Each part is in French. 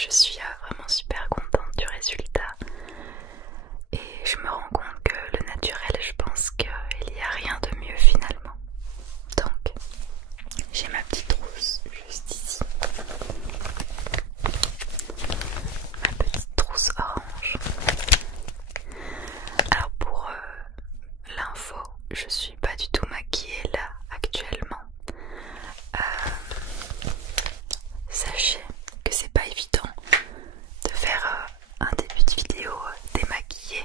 je suis vraiment super contente du résultat et je me rends compte que le naturel, je pense qu'il n'y a rien de mieux finalement. Donc j'ai ma petite trousse juste ici, ma petite trousse orange. Alors pour l'info, je suis pas du tout maquillée là actuellement. Sachez que c'est pas évident de faire un début de vidéo démaquillé,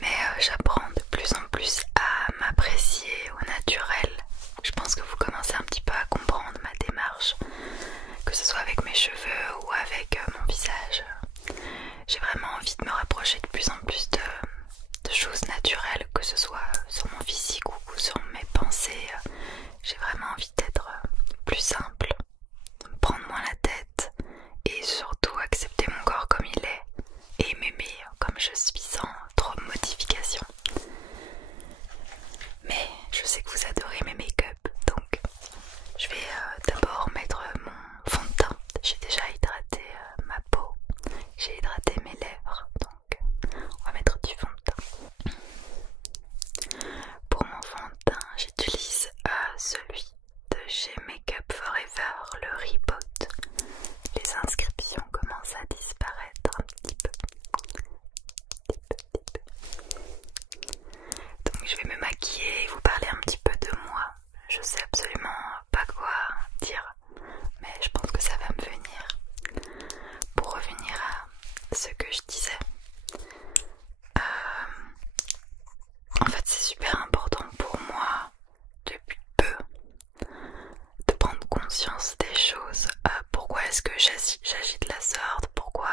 mais j'apprends de plus en plus à m'apprécier au naturel. Je pense que vous commencez un petit peu à comprendre ma démarche, que ce soit avec mes cheveux ou avec mon visage. J'ai vraiment envie de me rapprocher de plus en plus de choses naturelles, que ce soit sur mon physique ou sur mes pensées. J'ai vraiment envie d'être plus simple, me prendre moins la tête et surtout accepter mon corps comme il est et m'aimer comme je suis sans trop de modifications. Mais je sais que vous adorez mes make-up, donc je vais d'abord mettre mon fond de teint. J'ai déjà hydraté ma peau, j'ai hydraté mes lèvres, donc on va mettre du fond de teint. Pour mon fond de teint, j'utilise celui de chez Makeup Forever, le Reboot. Les inscriptions commencent à disparaître un petit peu. Donc je vais me maquiller et vous parler un petit peu de moi. Je sais absolument pas quoi dire, mais je pense que ça va me venir. Pour revenir à ce que je disais, en fait c'est super important pour moi depuis peu de prendre conscience des choses. Pourquoi est-ce que j'agis de la sorte? Pourquoi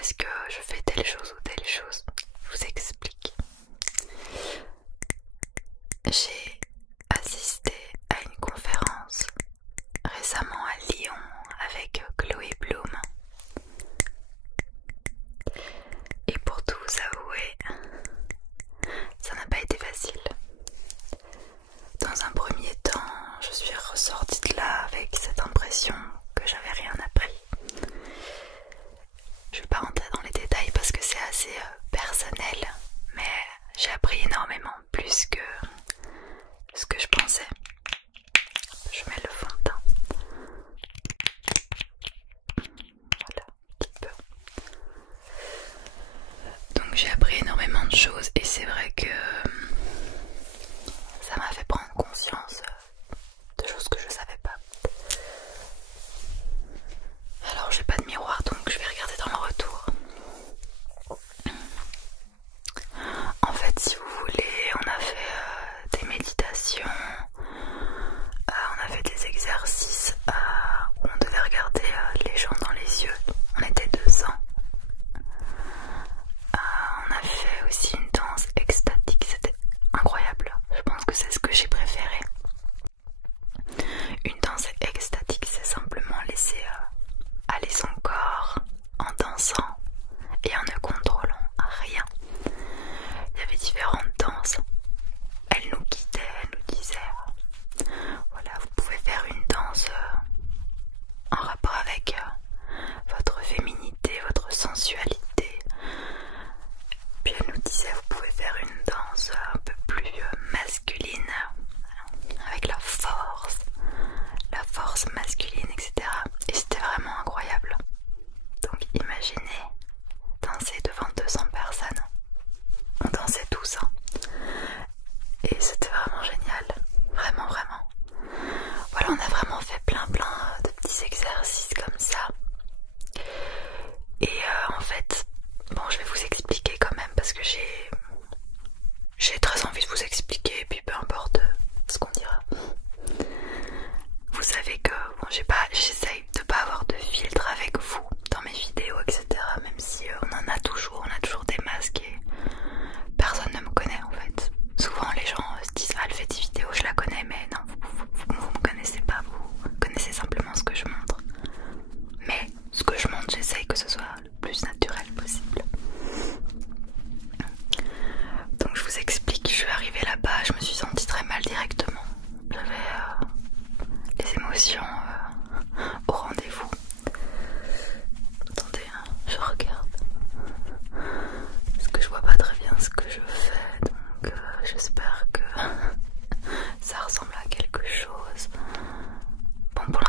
est-ce que je fais telle chose ou telle chose? Je vous explique. J'ai assisté à une conférence récemment à Lyon avec Chloé Bloom. Et pour tout vous avouer, ça n'a pas été facile. Dans un premier temps, je suis ressortie de là avec cette impression que j'avais rien appris. Je vais pas rentrer dans les détails parce que c'est assez personnel, mais j'ai appris énormément, plus que ce que je pensais. Je mets le fond de teint. Voilà, un petit peu. Donc j'ai appris énormément de choses et c'est vrai que ça m'a fait prendre conscience de choses que je savais pas.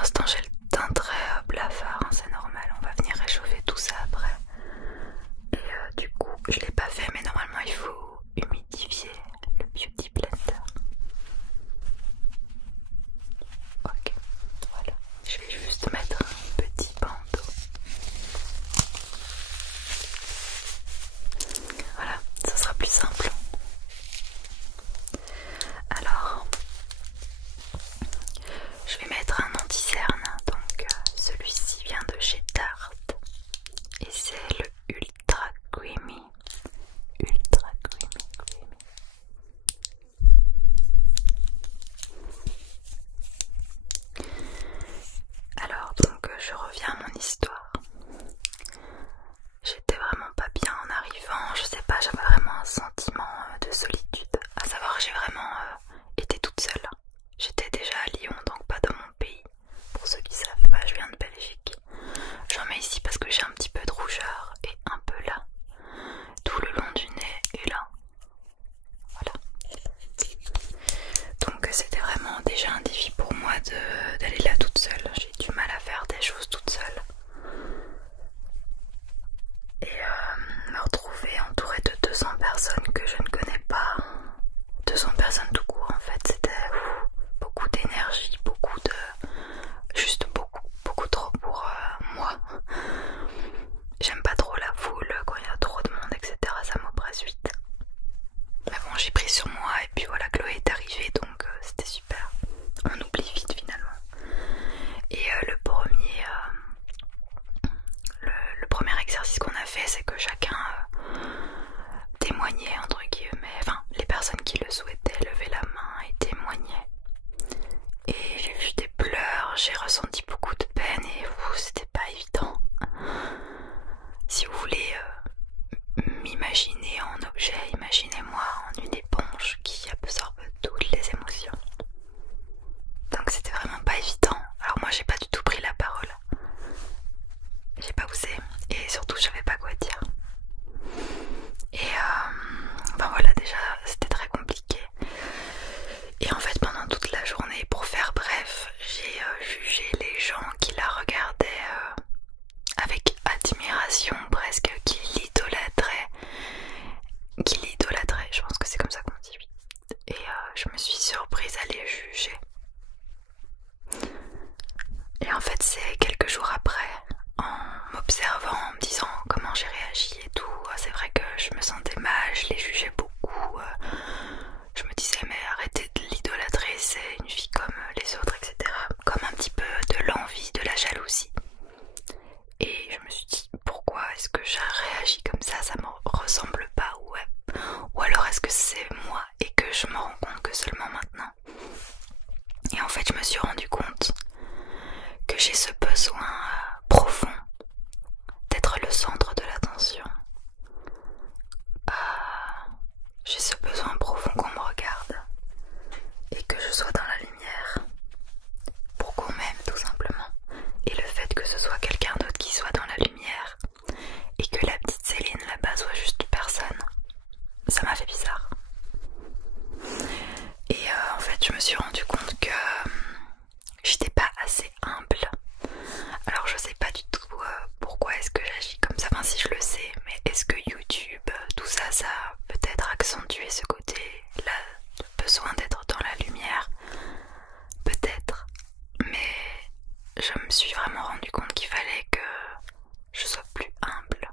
l'instant j'ai le teint très blafard, hein, c'est normal, on va venir réchauffer tout ça après. Et du coup je l'ai pas fait, mais normalement il faut humidifier le Beauty Blender. Ok, voilà, je vais juste mettre un petit bandeau. Voilà, ça sera plus simple. Alors, je vais mettre un anti-cerne, donc celui-ci vient de chez Tarte et c'est le Ultra Creamy. Ultra Creamy, Creamy. Alors donc je reviens à mon histoire. J'étais vraiment pas bien en arrivant, je sais pas, j'avais vraiment un sentiment de solitude. À savoir, j'ai vraiment été toute seule. J'étais déjà à Lyon, donc pas dans mon pays. Pour ceux qui savent pas, je viens de Belgique. J'en mets ici parce que j'ai un petit peu de rougeur et un peu là, tout le long du nez et là. Voilà. Donc c'était vraiment déjà un défi pour moi d'aller là toute seule. J'ai du mal à faire des choses toute seule. Et me retrouver entourée de 200 personnes que je ne connais pas. 200 personnes tout court en fait, c'était beaucoup d'énergie, beaucoup de... juste beaucoup trop pour moi. J'aime pas trop la foule, quand il y a trop de monde, etc. ça m'oppresse vite. Mais bon, j'ai pris sur moi et puis voilà, Chloé est arrivée, donc c'était super. On oublie vite finalement. Et le premier exercice qu'on a fait, c'est que chacun témoignait entre guillemets, enfin les personnes qui le souhaitaient levaient la main et témoignaient. Et j'ai vu des pleurs, j'ai ressenti beaucoup de peine et c'était pas évident. Si vous voulez m'imaginer en objet, imaginez-moi en une éponge qui absorbe toutes les émotions. Donc c'était vraiment pas évident. Alors moi j'ai pas du tout pris la parole. J'ai pas osé et surtout je savais pas quoi dire. Et ben voilà, déjà c'était très compliqué. Et en fait pendant toute la journée, pour faire bref, j'ai jugé les gens qui la regardaient avec admiration presque, qui l'idolâtraient, je pense que c'est comme ça qu'on dit, oui. Et je me suis surprise à les juger. Et en fait c'est quelques jours après, en m'observant, en me disant comment j'ai réagi et tout, c'est vrai que je me sentais mal, je les jugeais beaucoup. Je me disais mais arrêtez de l'idolâtrer, c'est une fille comme les autres, etc. Comme un petit peu de l'envie, de la jalousie. Et je me suis dit pourquoi est-ce que j'ai réagi comme ça me ressemble pas, ouais. Ou alors est-ce que c'est moi et que je me rends compte que seulement maintenant. Et en fait je me suis rendu compte que j'ai ce besoin profond d'être le centre de l'attention. J'ai ce besoin profond qu'on me regarde et que je sois dans la lumière pour qu'on m'aime tout simplement. Et le fait que ce soit quelqu'un d'autre qui soit dans la lumière et que la petite Céline là-bas soit juste personne, ça m'a fait bizarre. Et en fait je me suis rendu compte que j'étais pas assez humble. Alors je sais pas du tout pourquoi est-ce que j'agis comme ça, enfin si je le sais, mais est-ce que YouTube, tout ça, ça a peut-être accentué ce côté-là, le besoin d'être dans la lumière? Peut-être, mais je me suis vraiment rendu compte qu'il fallait que je sois plus humble.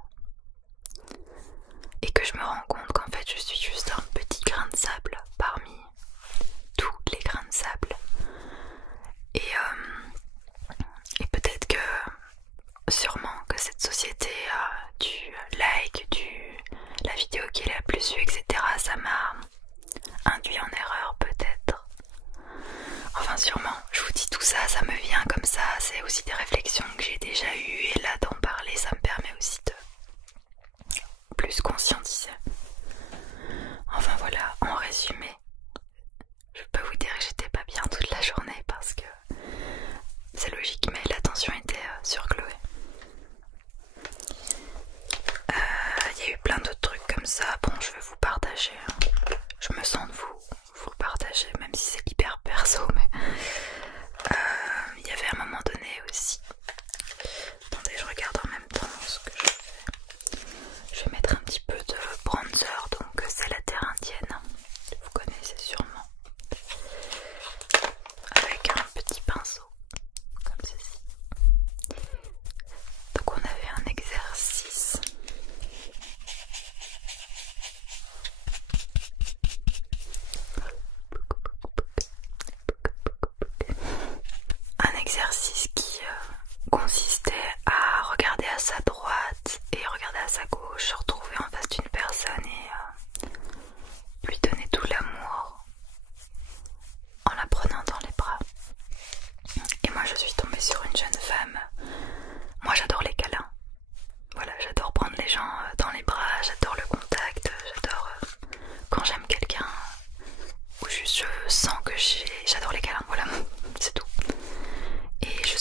Et que je me rends compte qu'en fait je suis juste un petit grain de sable parmi tous les grains de sable. Et peut-être que, sûrement que cette société du like, la vidéo qui est la plus vue, etc. ça m'a induit en erreur peut-être. Enfin sûrement, je vous dis tout ça, ça me vient comme ça, c'est aussi des réflexions que j'ai déjà eues et là d'en parler ça me permet aussi de plus conscientiser. Enfin voilà, en résumé, je peux vous dire que j'étais pas bien toute la journée parce que c'est logique, mais l'attention était sur Chloé. Il y a eu plein d'autres trucs comme ça, bon je vais vous partager, hein. Je me sens de vous partager, même si c'est hyper perso, mais il y avait un moment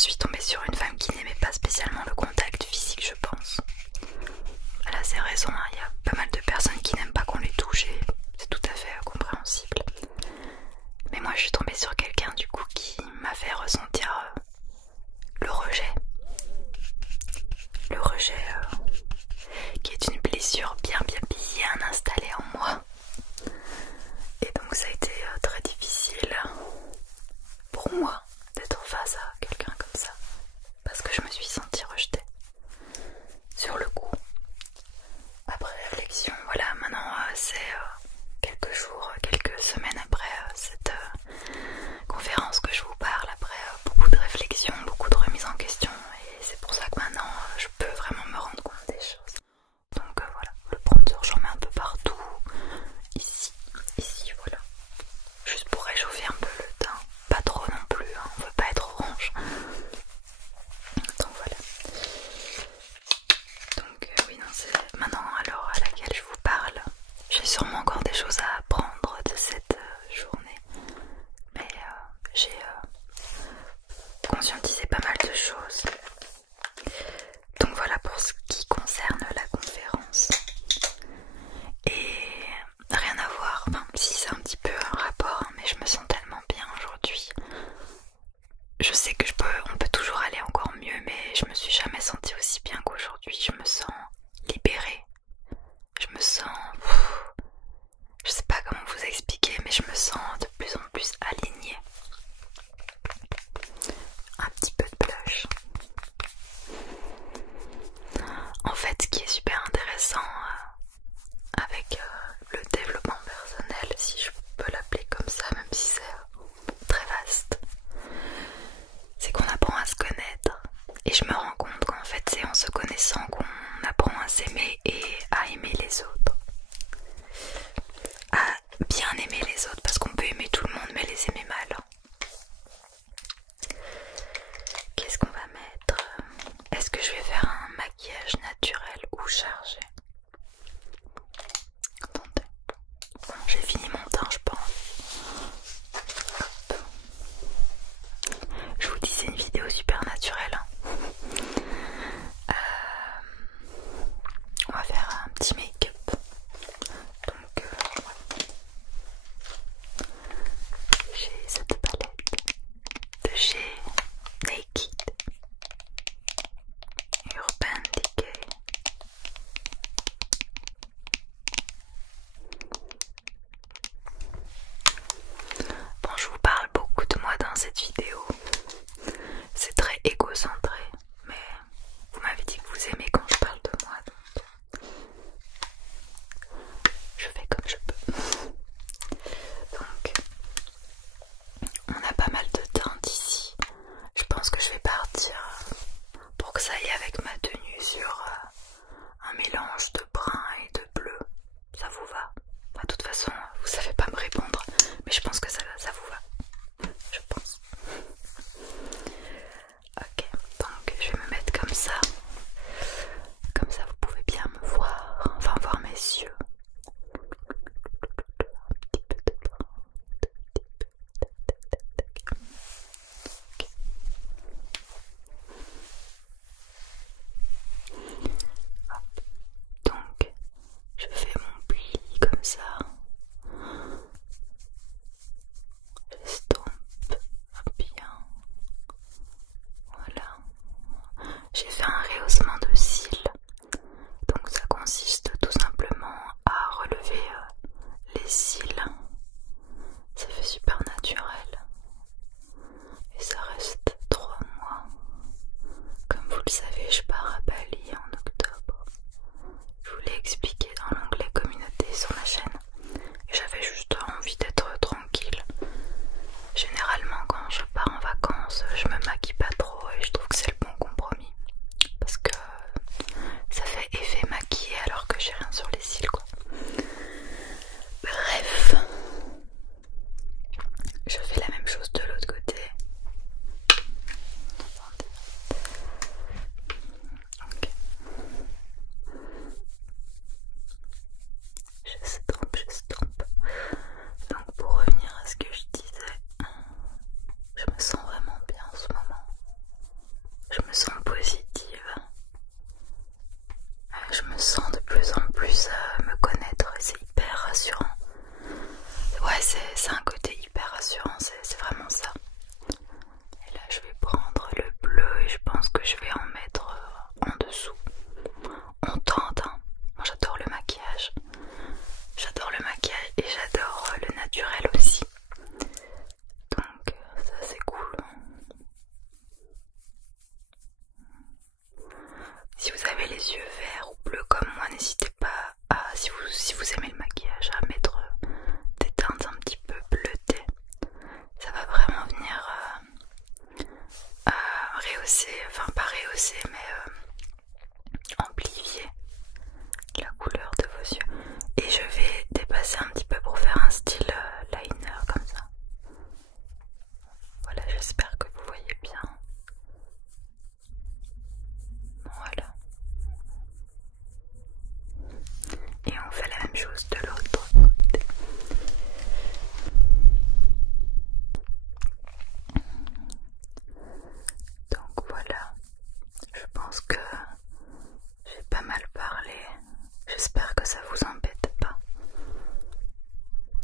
suis tombée sur une femme qui n'aimait pas spécialement le contact physique, je pense. Elle a ses raisons, hein. Il y a pas mal de personnes qui n'aiment pas qu'on les touche et c'est tout à fait compréhensible. Mais moi je suis tombée sur quelqu'un du coup qui m'a fait ressentir le rejet. Le rejet qui est une blessure bien installée en moi. Et donc ça a été très difficile pour moi d'être face à quelqu'un comme ça. Parce que je me suis sentie rejetée. Sur le coup. Après réflexion, voilà, maintenant c'est quelques jours, quelques semaines après cette conférence que je vous parle, après beaucoup de réflexion, beaucoup de remise en question, et c'est pour ça que maintenant je peux vraiment me rendre compte des choses. Donc voilà, le bronzer j'en mets un peu partout, ici, voilà, juste pour réchauffer un peu le teint, pas trop non plus, hein, on veut pas être orange. Donc voilà. Donc oui, non, c'est maintenant à l'heure à laquelle je vous parle, j'ai sûrement encore des choses à apprendre de cette journée, mais j'ai conscientisé pas mal de choses. Donc voilà pour ce qui concerne la conférence. Et rien à voir, enfin si c'est un petit peu un rapport, hein, mais je me sens tellement bien aujourd'hui. Je sais que on peut toujours aller encore mieux, mais je me suis jamais sentie aussi bien qu'aujourd'hui. Je me sens libérée. Je me sens... je sais pas comment vous expliquer, mais je me sens de plus en plus alignée. Un petit peu de blush. En fait, ce qui est super intéressant avec le développement personnel, si je peux l'appeler comme ça, même si c'est très vaste, c'est qu'on apprend à se connaître. Et je me rends compte qu'en fait, c'est en se connaissant qu'on apprend à s'aimer et à aimer les autres. À bien aimer les autres, parce qu'on peut aimer tout le monde, mais les aimer mal. Qu'est-ce qu'on va mettre? Est-ce que je vais faire un maquillage naturel ou chargé? Attendez. Bon, j'ai fini mon teint, je pense. Hop. Je vous dis, c'est une vidéo super naturelle. On va faire un petit make-up. Donc, j'ai cette palette de chez Naked Urban Decay. Bon, je vous parle beaucoup de moi dans cette vidéo. C'est très égocentré, mais vous m'avez dit que vous aimez quand je parle de moi, donc je fais comme je peux. Donc, on a pas mal de teintes ici. Je pense que je vais partir pour que ça aille avec ma tenue sur un mélange de brun et de bleu. Ça vous va? De toute façon, vous savez pas me répondre, mais je pense que ça vous va. Je pense. Ok, donc je vais me mettre comme ça. Comme ça vous pouvez bien me voir, enfin voir mes yeux. Un petit peu de brun, Hop. Donc je fais mon pli comme ça. J'estompe bien. Voilà. J'ai fait un rehaussement de cils. Donc ça consiste tout simplement à relever les cils. Ça fait super naturel. Et ça reste 3 mois. Comme vous le savez, je pars à Bali en octobre. Je vous l'ai expliqué dans l'onglet communauté sur ma chaîne. pas rehausser mais amplifier la couleur de vos yeux. Et je vais dépasser un petit peu pour faire un style liner comme ça. Voilà, j'espère que vous voyez bien. Voilà. Et on fait la même chose de l'autre côté. Donc voilà, je pense que j'ai pas mal parlé. J'espère que ça vous embête pas.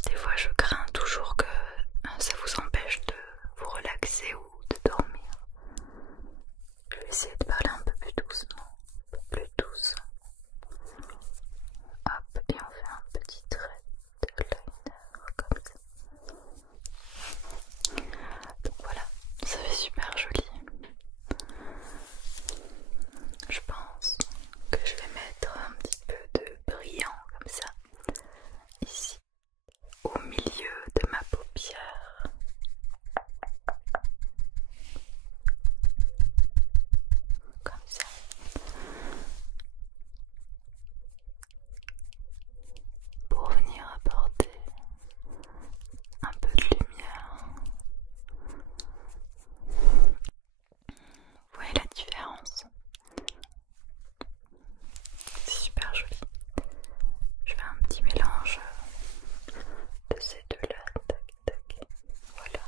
Des fois je crains toujours que ça vous empêche de vous relaxer ou de dormir. Je vais essayer de parler un peu plus doucement, un peu plus douce. Hop, et on fait un petit trait de liner comme ça. Donc voilà, ça fait super joli. Je pense que je vais mettre un petit peu de brillant comme ça, ici, au milieu de ma paupière. Comme ça. Pour venir apporter un peu de lumière. Vous voyez la différence? C'est super joli. Je fais un petit mélange de ces deux-là. Tac, tac. Voilà.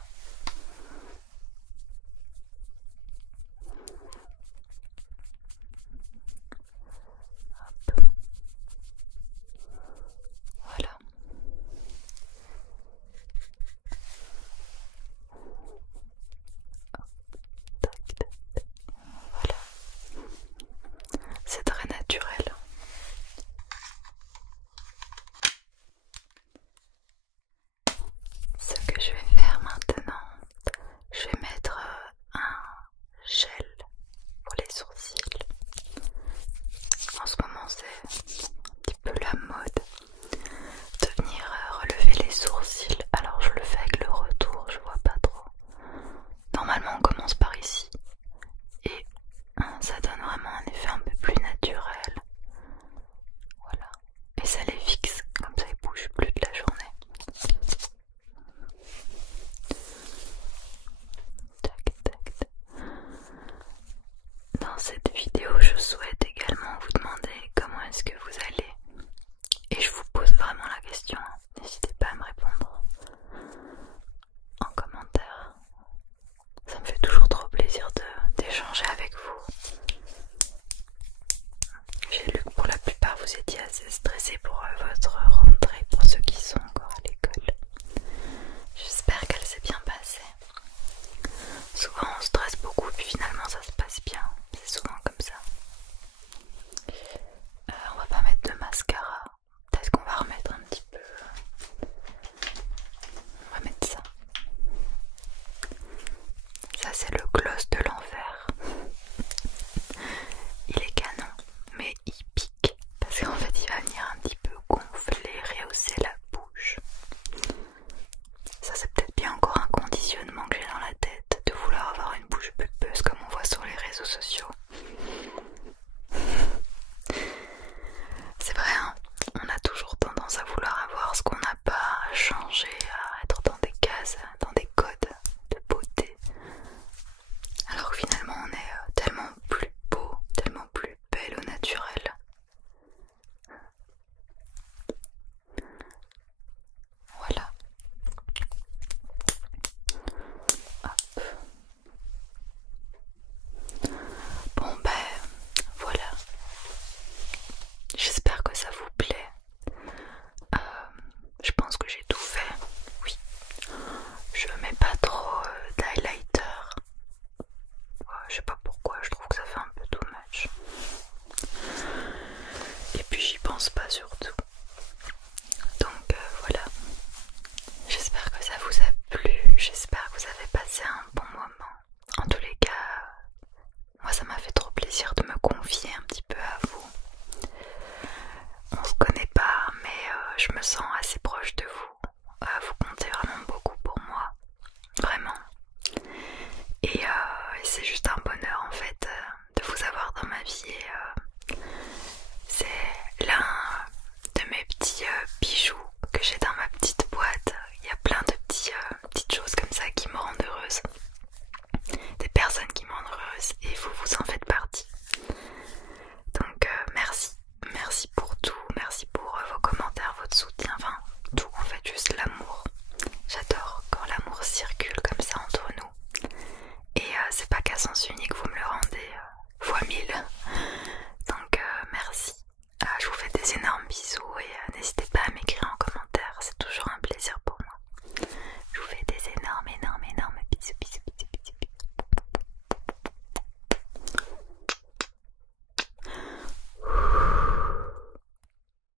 Hop. Voilà. Hop. Tac, tac. Voilà. C'est très naturel.